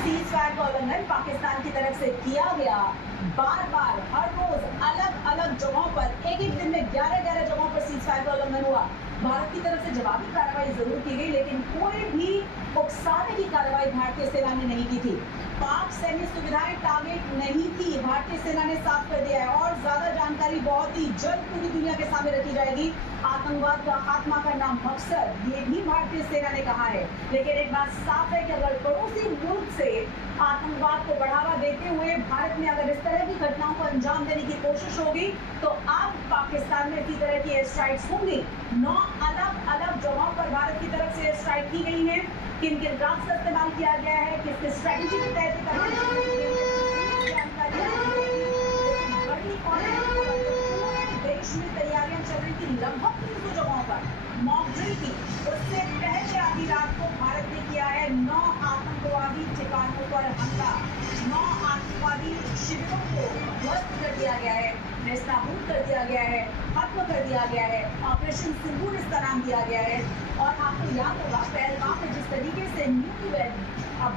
Cease fire का उल्लंघन पाकिस्तान की तरफ से किया गया। बार बार हर रोज अलग अलग जगहों पर एक दिन में 11 जगहों पर सीज फायर का उल्लंघन हुआ। भारत की तरफ से जवाबी कार्रवाई जरूर की गई, लेकिन कोई भी उकसाने की कार्रवाई भारतीय सेना ने नहीं की थी। पाक सैन्य सुविधाएं टारगेट नहीं थी, भारतीय सेना ने साफ कर दिया है। और ज्यादा जानकारी बहुत ही जल्द पूरी दुनिया के सामने रखी जाएगी। आतंकवाद का खात्मा करना मकसद, ये भी भारतीय सेना ने कहा है। लेकिन एक बात साफ है कि अगर पड़ोसी मुल्क से आतंकवाद को बढ़ावा देते हुए भारत में अगर इस तरह की घटनाओं को अंजाम देने की कोशिश होगी, तो अब पाकिस्तान में इसी तरह की एयर स्ट्राइक्स होंगी। 9 अलग अलग जगहों पर भारत की तरफ से एयर स्ट्राइक की गई है। किन किन ड्रग्स का इस्तेमाल किया गया है, किस किस स्ट्रेटेजी के तहत देश में तैयारियां चल रही थी। लगभग 300 जगहों पर मॉक ड्रिल की। उससे पहले आधी रात को भारत ने किया है 9 आतंकवादी ठिकानों पर हमला। 9 आतंकवादी शिविरों को ध्वस्त कर दिया गया है, नेस्तनाबूद कर दिया गया है, खत्म कर दिया गया है। ऑपरेशन सिंदूर इसका नाम दिया गया है। और आपको याद होगा पहलगाम में जिस तरीके से न्यूजीलैंड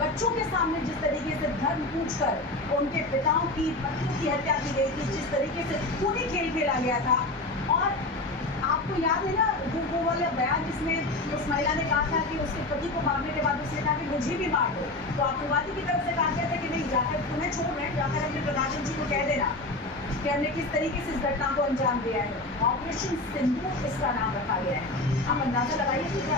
बच्चों के सामने जिस तरीके से धर्म पूछकर उनके पिताओं की पत्नियों की हत्या की गई थी, जिस तरीके से पूरी खेल खेला गया था। और आपको याद है ना वो वाला बयान जिसमें उस महिला ने कहा था कि उसके पति को मारने के बाद उसने कहा कि मुझे भी मार दो। तो आतंकवादी की तरफ से कहा गया था कि नहीं, जाकर तुम्हें छोड़ रहे हैं, जाकर अपने प्रधानमंत्री जी को कह देना कि हमने किस तरीके से इस घटना को अंजाम दिया है। ऑपरेशन सिंदूर इसका नाम रखा गया है। आप अंदाजा लगाइए।